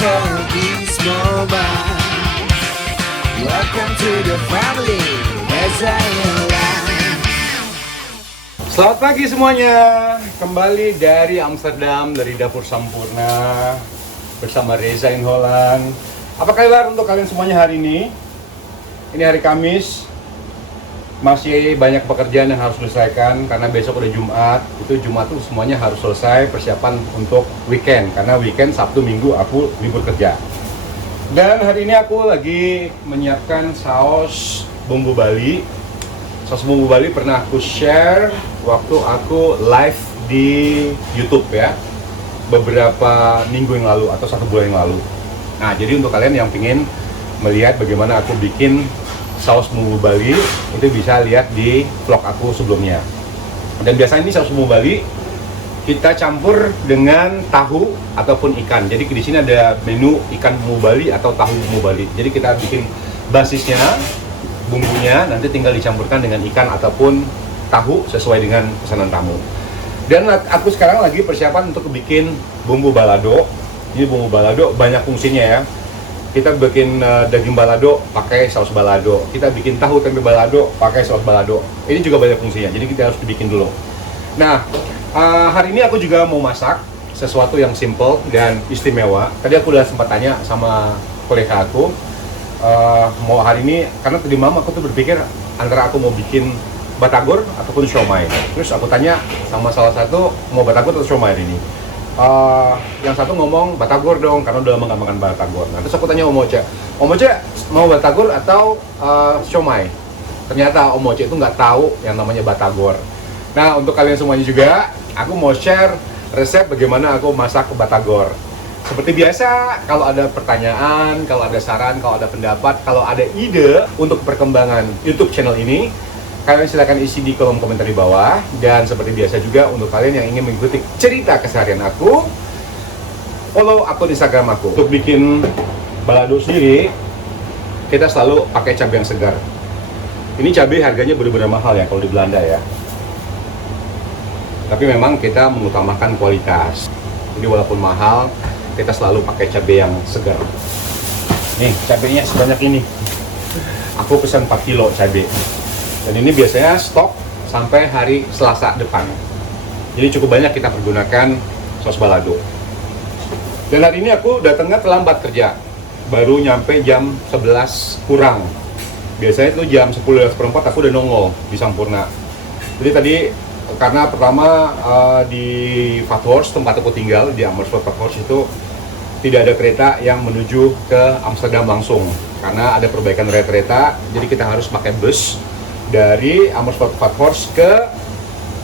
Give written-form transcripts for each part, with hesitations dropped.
Peace Mobile. Welcome to the family. Selamat pagi semuanya. Kembali dari Amsterdam, dari Dapur Sampurna bersama Reza in Holland. Apa kabar untuk kalian semuanya hari ini? Ini hari Kamis. Masih banyak pekerjaan yang harus diselesaikan karena besok udah Jumat. Itu Jumat tuh semuanya harus selesai persiapan untuk weekend. Karena weekend Sabtu Minggu aku libur kerja. Dan hari ini aku lagi menyiapkan saus bumbu Bali. Saus bumbu Bali pernah aku share waktu aku live di YouTube ya, beberapa minggu yang lalu atau 1 bulan yang lalu. Nah, jadi untuk kalian yang ingin melihat bagaimana aku bikin saus bumbu Bali, itu bisa lihat di vlog aku sebelumnya. Dan biasanya ini saus bumbu Bali kita campur dengan tahu ataupun ikan. Jadi di sini ada menu ikan bumbu Bali atau tahu bumbu Bali. Jadi kita bikin basisnya, bumbunya, nanti tinggal dicampurkan dengan ikan ataupun tahu sesuai dengan pesanan tamu. Dan aku sekarang lagi persiapan untuk bikin bumbu balado. Ini bumbu balado banyak fungsinya ya. Kita bikin daging balado pakai saus balado. Kita bikin tahu tempe balado pakai saus balado. Ini juga banyak fungsinya, jadi kita harus dibikin dulu. Nah, hari ini aku juga mau masak sesuatu yang simple dan istimewa. Tadi aku udah sempat tanya sama kolega aku, mau hari ini, karena tadi malam aku tuh berpikir antara aku mau bikin batagor ataupun siomay. Terus aku tanya sama salah satu, mau batagor atau siomay hari ini? Yang satu ngomong batagor dong, karena udah lama gak makan batagor. Nah, terus aku tanya Om Oce mau batagor atau siomay? Ternyata Om Oce itu nggak tahu yang namanya batagor. Nah, untuk kalian semuanya juga, aku mau share resep bagaimana aku masak batagor. Seperti biasa, kalau ada pertanyaan, kalau ada saran, kalau ada pendapat, kalau ada ide untuk perkembangan YouTube channel ini, kalian silahkan isi di kolom komentar di bawah. Dan seperti biasa juga, untuk kalian yang ingin mengikuti cerita keseharian aku, follow akun Instagram aku. Untuk bikin balado sendiri, kita selalu pakai cabai yang segar. Ini cabai harganya benar-benar mahal ya kalau di Belanda ya. Tapi memang kita mengutamakan kualitas. Jadi walaupun mahal, kita selalu pakai cabai yang segar. Nih, cabainya sebanyak ini. Aku pesan 4 kilo cabai. Dan ini biasanya stok sampai hari Selasa depan. Jadi cukup banyak kita pergunakan saus balado. Dan hari ini aku datangnya terlambat kerja. Baru nyampe jam 11 kurang. Biasanya itu jam 10:04 aku udah nongol di Sampurna. Jadi tadi karena pertama di Vathorst, tempat aku tinggal di Amersfoort Vathorst itu tidak ada kereta yang menuju ke Amsterdam langsung. Karena ada perbaikan rel kereta, jadi kita harus pakai bus dari Amersfoort Vathorst ke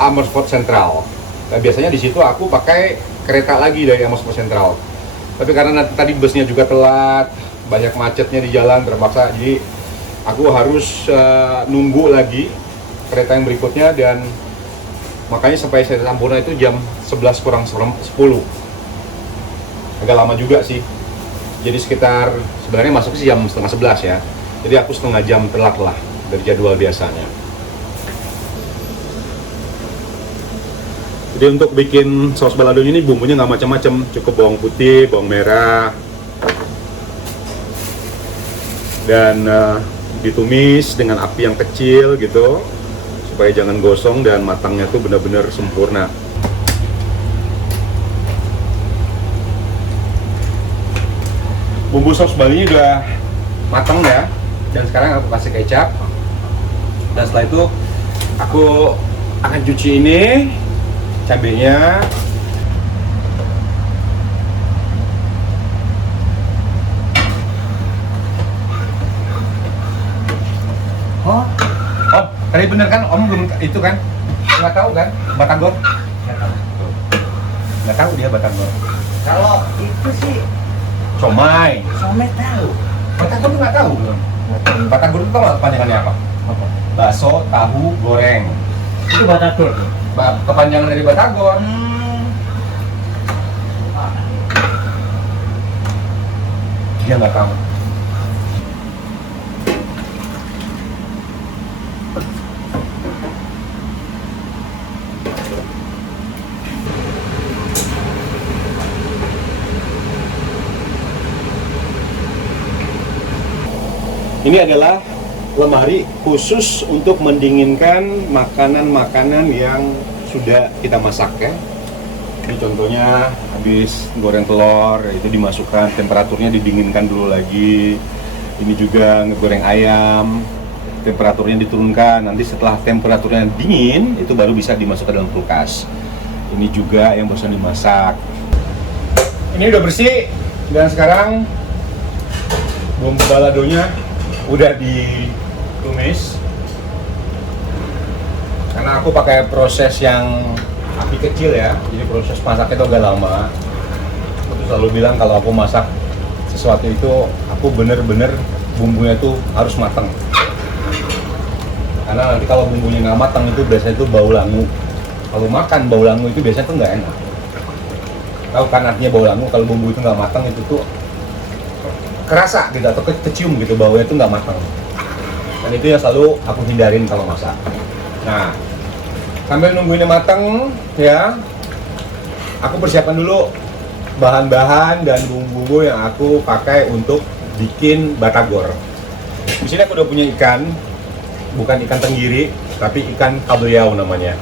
Amersfoort Central. Nah, biasanya di situ aku pakai kereta lagi dari Amersfoort Central. Tapi karena tadi busnya juga telat, banyak macetnya di jalan, terpaksa jadi aku harus nunggu lagi kereta yang berikutnya, dan makanya sampai saya Sampurna itu jam 11 kurang 10. Agak lama juga sih. Jadi sekitar, sebenarnya masuk sih jam setengah 11 ya. Jadi aku setengah jam telat lah dari jadwal biasanya. Jadi untuk bikin saus balado ini bumbunya nggak macam-macam, cukup bawang putih, bawang merah, dan ditumis dengan api yang kecil gitu supaya jangan gosong dan matangnya tuh benar-benar sempurna. Bumbu saus Bali udah matang ya, dan sekarang aku kasih kecap. Dan setelah itu aku akan cuci ini cabenya. Oh, tadi bener kan Om belum itu kan? Nggak tahu kan batagor? Nggak tahu dia batagor. Kalau itu sih Somai. Somai tahu. Batagor tuh nggak tahu belum. Batagor itu tahu kepanjangannya apa? Bakso tahu goreng. Itu batagor. Kepanjangan dari batagor. Dia nggak tahu. Ini adalah lemari khusus untuk mendinginkan makanan-makanan yang sudah kita masak ya. Ini contohnya habis goreng telur, itu dimasukkan, temperaturnya didinginkan dulu lagi. Ini juga ngegoreng ayam, temperaturnya diturunkan. Nanti setelah temperaturnya dingin, itu baru bisa dimasukkan dalam kulkas. Ini juga yang barusan dimasak. Ini udah bersih, dan sekarang bumbu baladonya udah ditumis. Karena aku pakai proses yang api kecil ya, jadi proses masaknya itu agak lama. Aku selalu bilang kalau aku masak sesuatu itu, aku bener-bener bumbunya itu harus matang. Karena nanti kalau bumbunya nggak matang itu biasanya itu bau langu. Kalau makan bau langu itu biasanya tuh nggak enak. Tahu kan artinya bau langu? Kalau bumbu itu nggak matang itu tuh kerasa gitu, atau kecium gitu, baunya itu nggak matang. Dan itu yang selalu aku hindarin kalau masak. Nah, sambil nunggu ini matang ya, aku persiapkan dulu bahan-bahan dan bumbu-bumbu yang aku pakai untuk bikin batagor. Di sini aku udah punya ikan, bukan ikan tenggiri, tapi ikan kabeljau namanya.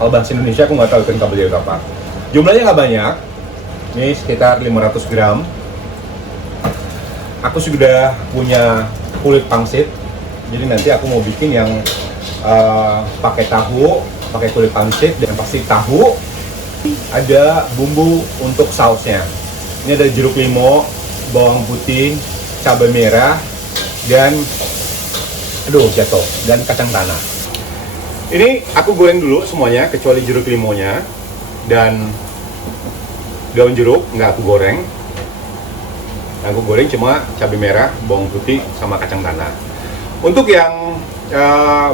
Kalau bahasa Indonesia aku nggak tahu ikan kabeljau itu apa. Jumlahnya nggak banyak, ini sekitar 500 gram. Aku sudah punya kulit pangsit, jadi nanti aku mau bikin yang pakai tahu, pakai kulit pangsit, dan pasti tahu. Ada bumbu untuk sausnya. Ini ada jeruk limau, bawang putih, cabai merah, dan jatuh, dan kacang tanah. Ini aku goreng dulu semuanya kecuali jeruk limaunya dan daun jeruk nggak aku goreng. Aku goreng cuma cabai merah, bawang putih, sama kacang tanah. Untuk yang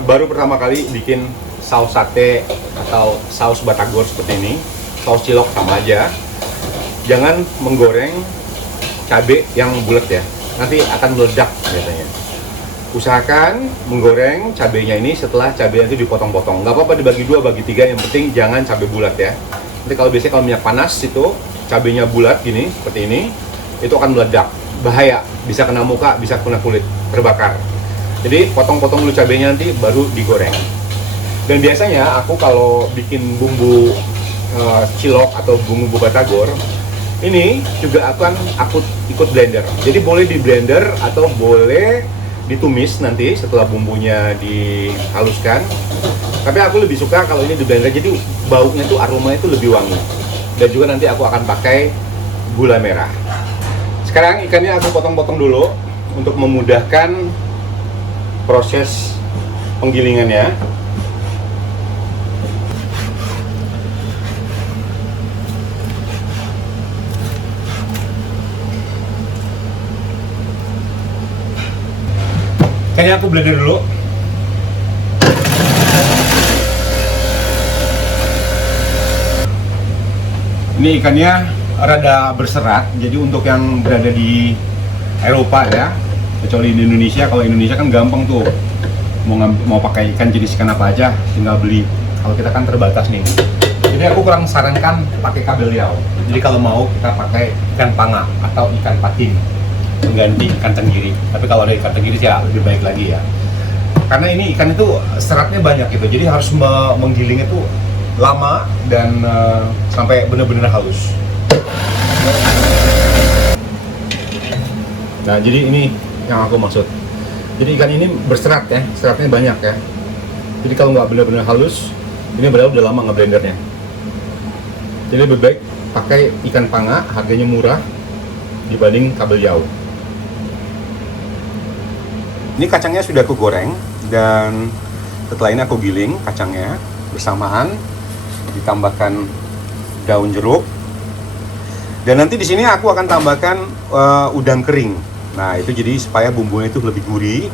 baru pertama kali bikin saus sate atau saus batagor seperti ini, saus cilok sama aja. Jangan menggoreng cabai yang bulat ya, nanti akan meledak biasanya. Usahakan menggoreng cabainya ini setelah cabainya itu dipotong-potong. Nggak apa-apa dibagi 2, bagi 3, yang penting jangan cabai bulat ya. Nanti kalau biasanya kalau minyak panas itu cabainya bulat gini, seperti ini, itu akan meledak, bahaya, bisa kena muka, bisa kena kulit, terbakar. Jadi potong-potong dulu cabenya, nanti baru digoreng. Dan biasanya aku kalau bikin bumbu cilok atau bumbu batagor, ini juga akan aku ikut blender. Jadi boleh di blender atau boleh ditumis nanti setelah bumbunya dihaluskan. Tapi aku lebih suka kalau ini di blender, jadi baunya tuh, aromanya itu lebih wangi. Dan juga nanti aku akan pakai gula merah. Sekarang ikannya aku potong-potong dulu untuk memudahkan proses penggilingannya. Kayaknya aku blender dulu. Ini ikannya rada berserat, jadi untuk yang berada di Eropa ya, kecuali di Indonesia. Kalau Indonesia kan gampang tuh, mau pakai ikan jenis ikan apa aja tinggal beli. Kalau kita kan terbatas nih, jadi aku kurang sarankan pakai kabeljau. Jadi kalau mau kita pakai ikan panga atau ikan patin mengganti ikan tenggiri. Tapi kalau ada ikan tenggiri ya lebih baik lagi ya, karena ini ikan itu seratnya banyak gitu, jadi harus menggiling itu lama dan sampai benar-benar halus. Nah, jadi ini yang aku maksud. Jadi ikan ini berserat ya, seratnya banyak ya. Jadi kalau nggak benar-benar halus, ini berarti udah lama ngeblendernya. Jadi lebih baik pakai ikan panga, harganya murah dibanding kabeljau. Ini kacangnya sudah aku goreng, dan setelah ini aku giling kacangnya bersamaan, ditambahkan daun jeruk. Dan nanti di sini aku akan tambahkan udang kering. Nah, itu jadi supaya bumbunya itu lebih gurih.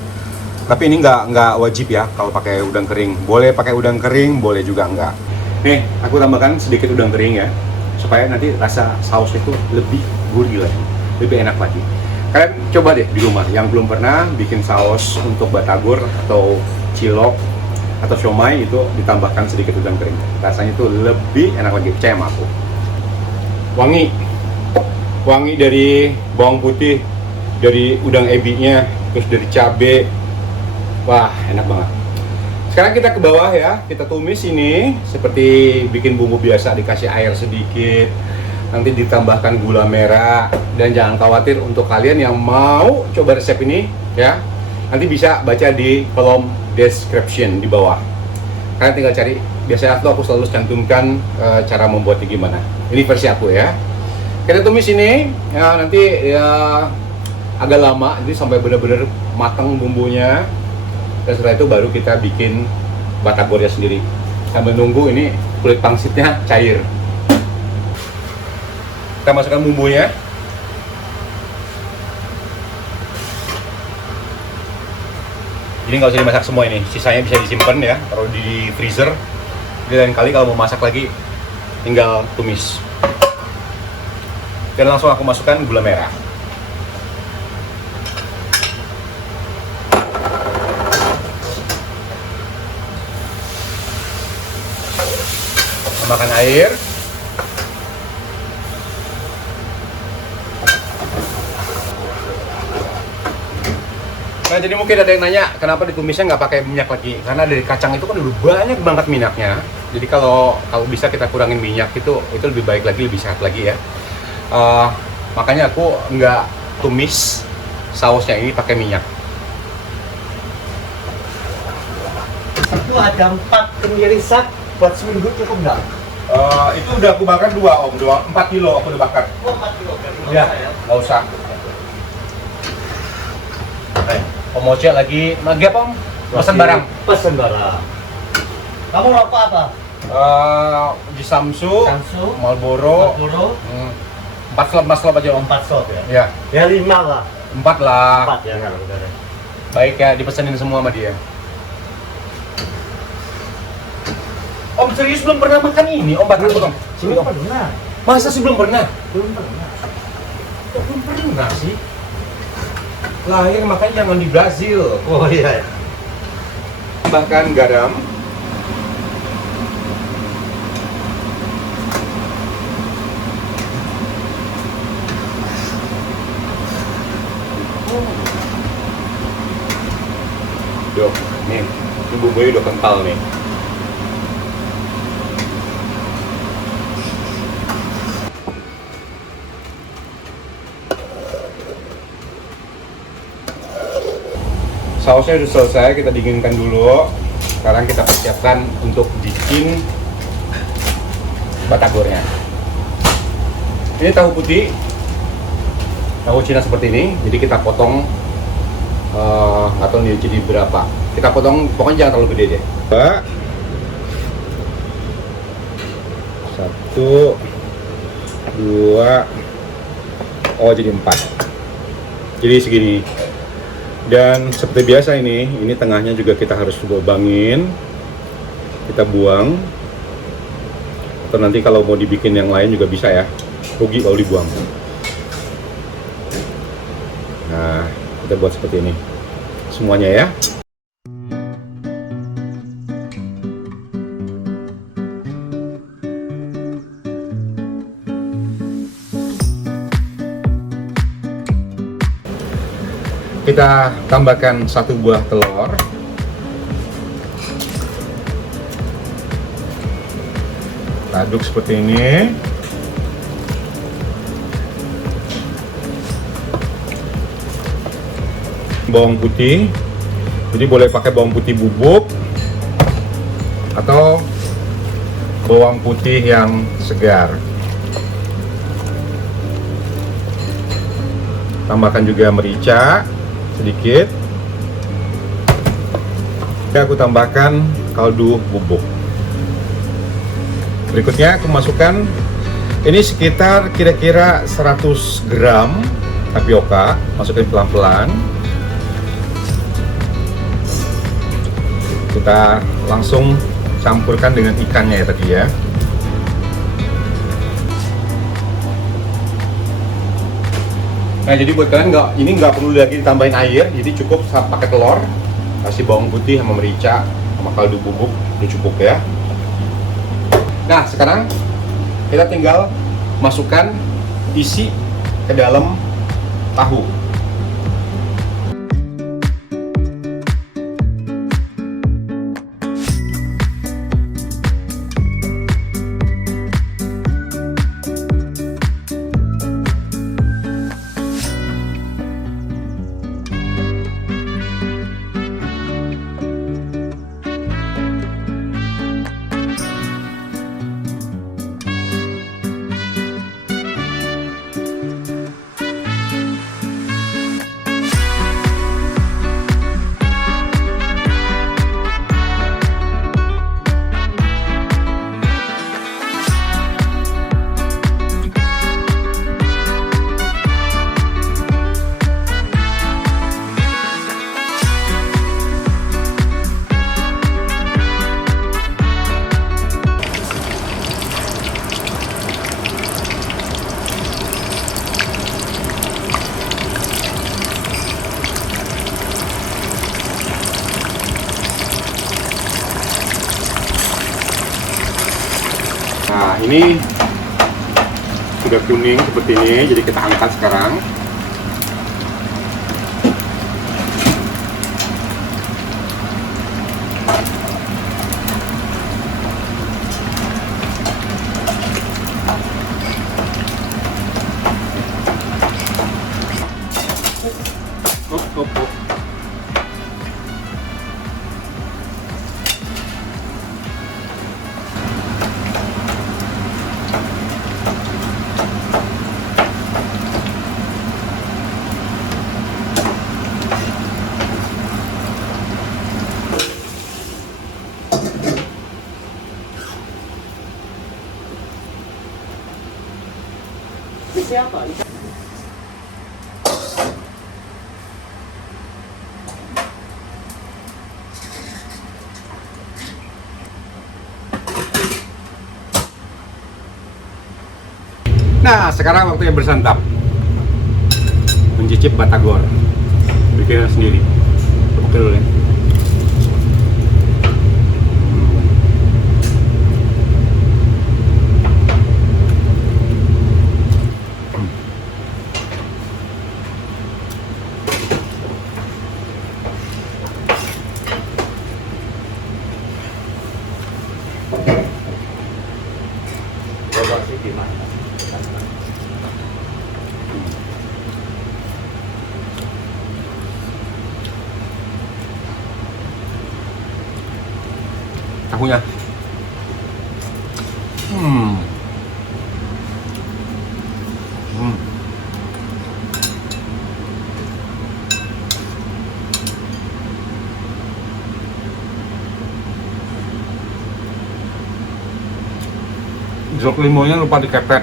Tapi ini nggak wajib ya kalau pakai udang kering. Boleh pakai udang kering, boleh juga enggak. Nih, aku tambahkan sedikit udang kering ya, supaya nanti rasa saus itu lebih gurih lagi, lebih enak lagi. Kalian coba deh di rumah yang belum pernah bikin saus untuk batagor atau cilok atau siomay, itu ditambahkan sedikit udang kering. Rasanya itu lebih enak lagi, percaya sama aku. Wangi dari bawang putih, dari udang ebinya, terus dari cabe. Wah, enak banget. Sekarang kita ke bawah ya, kita tumis ini seperti bikin bumbu biasa, dikasih air sedikit, nanti ditambahkan gula merah. Dan jangan khawatir untuk kalian yang mau coba resep ini ya, nanti bisa baca di kolom description di bawah. Kalian tinggal cari, biasanya aku selalu cantumkan cara membuatnya gimana. Ini versi aku ya. Kita tumis ini ya, nanti ya agak lama, jadi sampai benar-benar matang bumbunya. Dan setelah itu baru kita bikin batagornya sendiri. Sambil nunggu ini kulit pangsitnya cair. Kita masukkan bumbunya. Ini nggak usah dimasak semua ini, sisanya bisa disimpan ya, taruh di freezer. Jadi lain kali kalau mau masak lagi, tinggal tumis. Dan langsung aku masukkan gula merah. Tambahkan air. Nah, jadi mungkin ada yang nanya kenapa ditumisnya nggak pakai minyak lagi, karena dari kacang itu kan udah banyak banget minyaknya. Jadi kalau bisa kita kurangin minyak itu lebih baik lagi, lebih sehat lagi ya. Makanya aku nggak tumis sausnya ini pakai minyak. Itu ada 4 kemiri sak buat seminggu cukup nggak? Itu udah aku bakar 4 kilo aku udah bakar. Oh, 4 kilo kan? Ya, nggak usah. Om Oce lagi apa Om? Pesan barang. Pesan barang. Kamu rokok apa? Di Samsu, Samsu, Marlboro. 4 slot aja Om. 4 slot ya? Ya. Ya 5 lah. 4 lah. 4 ya kalau udah. Baik ya, dipesenin semua sama dia. Om serius belum pernah makan ini? Om batagor Om. Sini Om. Pernah. Masa sih belum pernah? Belum pernah. Kok belum pernah sih? Lahir makanya jangan di Brazil. Oh iya. Tambahkan garam. Duh, nih, ini bumbunya udah kental nih. Sausnya sudah selesai, kita dinginkan dulu. Sekarang kita persiapkan untuk bikin batagornya. Ini tahu putih, tahu Cina seperti ini. Jadi kita potong, nggak tahu nih jadi berapa. Kita potong, pokoknya jangan terlalu gede deh. 1, 2, oh jadi 4. Jadi segini. Dan seperti biasa ini tengahnya juga kita harus lubangin, kita buang. Atau nanti kalau mau dibikin yang lain juga bisa ya, rugi kalau dibuang. Nah, kita buat seperti ini semuanya ya. Kita tambahkan 1 buah telur. Kita aduk seperti ini. Bawang putih. Jadi boleh pakai bawang putih bubuk atau bawang putih yang segar. Tambahkan juga merica sedikit. Dan aku tambahkan kaldu bubuk. Berikutnya aku masukkan ini sekitar kira-kira 100 gram tapioka, masukin pelan-pelan. Kita langsung campurkan dengan ikannya ya tadi ya. Nah, jadi buat kalian ini nggak perlu lagi ditambahin air, jadi cukup pakai telur, kasih bawang putih sama merica sama kaldu bubuk, udah cukup ya. Nah, sekarang kita tinggal masukkan isi ke dalam tahu. Nah, ini sudah kuning seperti ini, jadi kita angkat sekarang. Op. Siapa? Nah, sekarang waktunya bersantap. Mencicip batagor. Bikin sendiri. Oke dulu ya. Tahunya. Jeruk limunya lupa dikepet.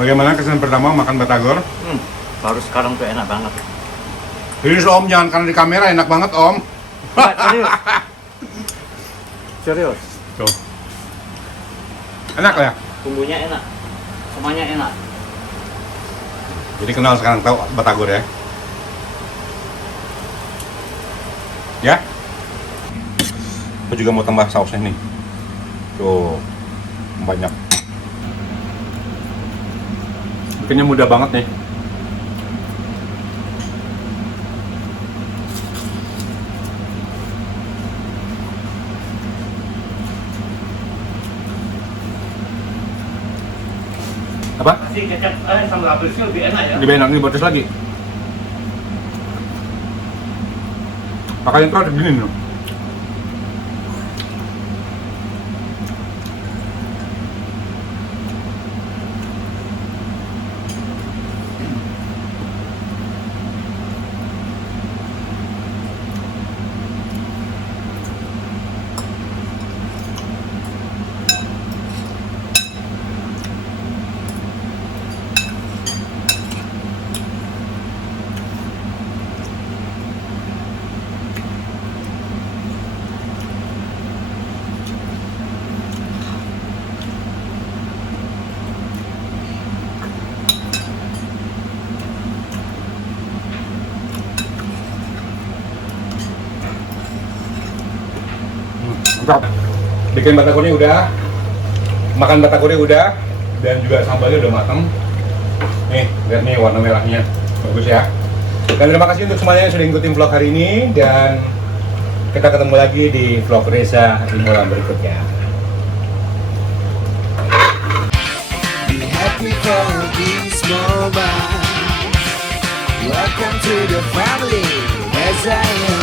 Bagaimana kesan pertama makan batagor? Baru sekarang tuh enak banget. Serius Om, jangan karena di kamera enak banget Om. Serius. Serius. Tuh. Enak ya? Bumbunya enak. Semuanya enak. Jadi kenal sekarang tahu batagor ya? Ya? Aku juga mau tambah sausnya nih. Tuh, banyak. Bikinnya mudah banget nih. Apa? Kasih kecap sambal abisnya lebih enak ya. Lebih enak nih, botes lagi. Makanya itu harus gini nih. Mantap. Bikin batagornya udah, makan batagornya udah, dan juga sambalnya udah matang. Nih, lihat nih warna merahnya, bagus ya. Dan terima kasih untuk semuanya yang sudah ngikutin vlog hari ini, dan kita ketemu lagi di vlog Reza Imola berikutnya. Be happy for this moment. Welcome to the family. As I am.